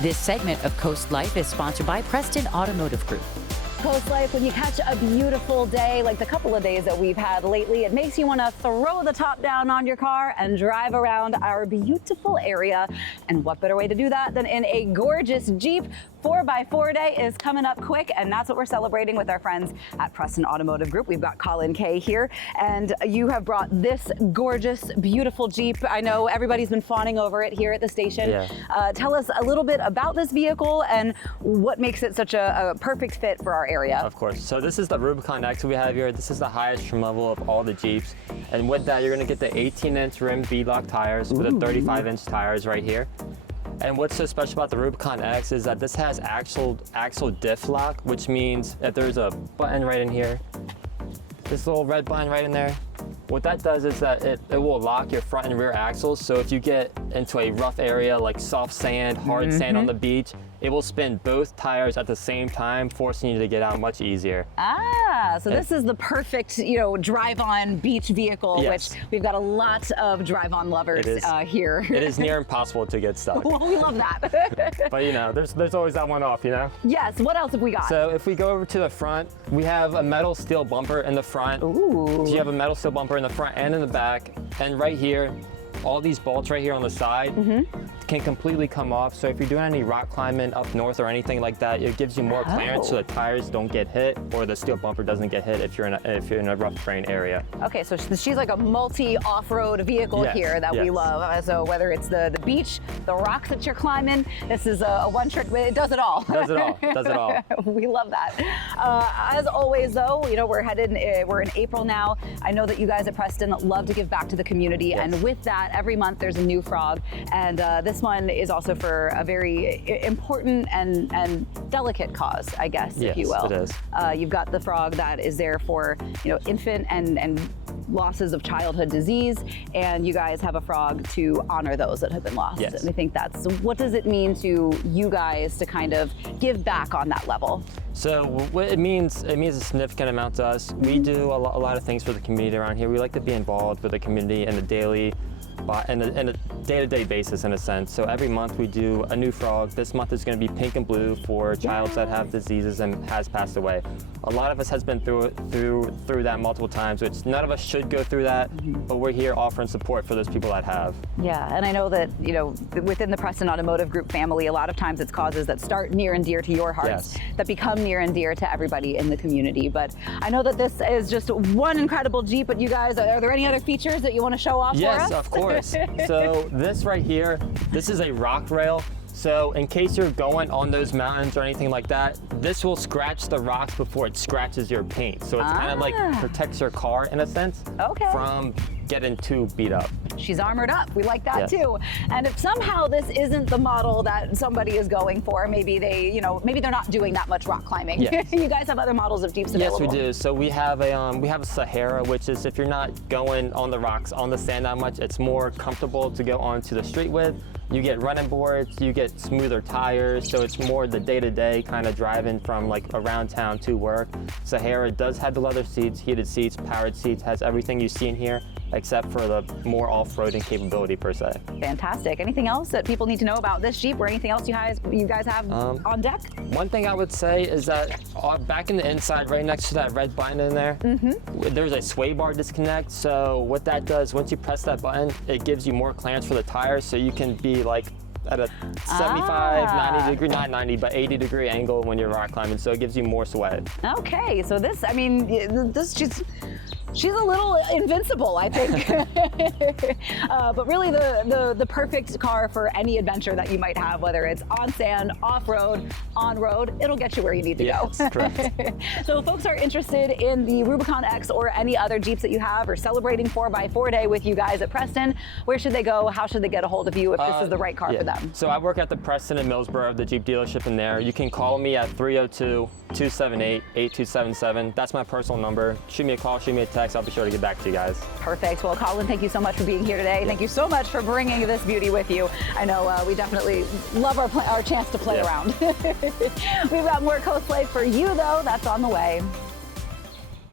This segment of CoastLife is sponsored by Preston Automotive Group. CoastLife, when you catch a beautiful day like the couple of days that we've had lately, it makes you want to throw the top down on your car and drive around our beautiful area. And what better way to do that than in a gorgeous Jeep? 4x4 Day is coming up quick, and that's what we're celebrating with our friends at Preston Automotive Group. We've got Colin Kay here, and you have brought this gorgeous, beautiful Jeep. I know everybody's been fawning over it here at the station. Yeah. Tell us a little bit about this vehicle and what makes it such a perfect fit for our area. Of course. So this is the Rubicon X we have here. This is the highest trim level of all the Jeeps. And with that, you're going to get the 18-inch rim V-Lock tires with the 35-inch tires right here. And what's so special about the Rubicon X is that this has axle diff lock, which means if there's a button right in here, this little red button right in there, what that does is that it will lock your front and rear axles. So if you get into a rough area like soft sand, hard sand on the beach, it will spin both tires at the same time, forcing you to get out much easier. So this is the perfect, drive-on beach vehicle, Yes. which we've got a lot of drive-on lovers here. It is near impossible to get stuck. Well, we love that. But there's always that one off, Yes, what else have we got? So if we go over to the front, we have a metal steel bumper in the front. Ooh. So you have a metal steel bumper in the front and in the back. And right here, all these bolts right here on the side can completely come off. So if you're doing any rock climbing up north or anything like that, it gives you more clearance so the tires don't get hit or the steel bumper doesn't get hit if you're in a rough terrain area. Okay, so she's like a multi off-road vehicle here that we love. So whether it's the beach, the rocks that you're climbing, this is a one-trick. It does it all. Does it all. Does it all. We love that. As always, though, we're in April now. I know that you guys at Preston love to give back to the community, and with that, every month there's a new frog, and this one is also for a very important and delicate cause, I guess, if you will. Yes, it is. You've got the frog that is there for infant and losses of childhood disease, and you guys have a frog to honor those that have been lost. Yes. And I think what does it mean to you guys to kind of give back on that level? So what it means a significant amount to us. We do a lot of things for the community around here. We like to be involved with the community in a day-to-day basis, in a sense. So every month we do a new frog. This month is going to be pink and blue for childs that have diseases and has passed away. A lot of us has been through that multiple times, which none of us should go through that, but we're here offering support for those people that have. Yeah, and I know that within the Preston Automotive Group family, a lot of times it's causes that start near and dear to your hearts that become near and dear to everybody in the community. But I know that this is just one incredible Jeep, but you guys, are there any other features that you want to show off for us? Yes, of course. So this right here, this is a rock rail. So in case you're going on those mountains or anything like that, this will scratch the rocks before it scratches your paint. So it's kind of like protects your car in a sense from getting too beat up. She's armored up. We like that too. And if somehow this isn't the model that somebody is going for, maybe maybe they're not doing that much rock climbing. Yes. You guys have other models of Jeeps available. Yes, we do. So we have a Sahara, which is if you're not going on the rocks, on the sand that much, it's more comfortable to go onto the street with. You get running boards, you get smoother tires, so it's more the day-to-day kind of driving from like around town to work. Sahara does have the leather seats, heated seats, powered seats, has everything you see in here except for the more off-roading capability per se. Fantastic. Anything else that people need to know about this Jeep or anything else you guys have on deck? One thing I would say is that back in the inside, right next to that red button in there, there's a sway bar disconnect. So what that does, once you press that button, it gives you more clearance for the tires, so you can be like at a 75, 90 degree, not 90, but 80 degree angle when you're rock climbing, so it gives you more sway. Okay, so this, she's a little invincible, I think. But really the perfect car for any adventure that you might have, whether it's on sand, off-road, on-road, it'll get you where you need to go. Yes, correct. So if folks are interested in the Rubicon X or any other Jeeps that you have, or celebrating 4x4 Day with you guys at Preston, where should they go? How should they get a hold of you if this is the right car for them? So I work at the Preston and Millsboro, the Jeep dealership in there. You can call me at 302-278-8277. That's my personal number. Shoot me a call, shoot me a text. I'll be sure to get back to you guys. Perfect. Well, Colin, thank you so much for being here today. Thank you so much for bringing this beauty with you. I know we definitely love our chance to play around. We've got more CoastLife for you, though. That's on the way.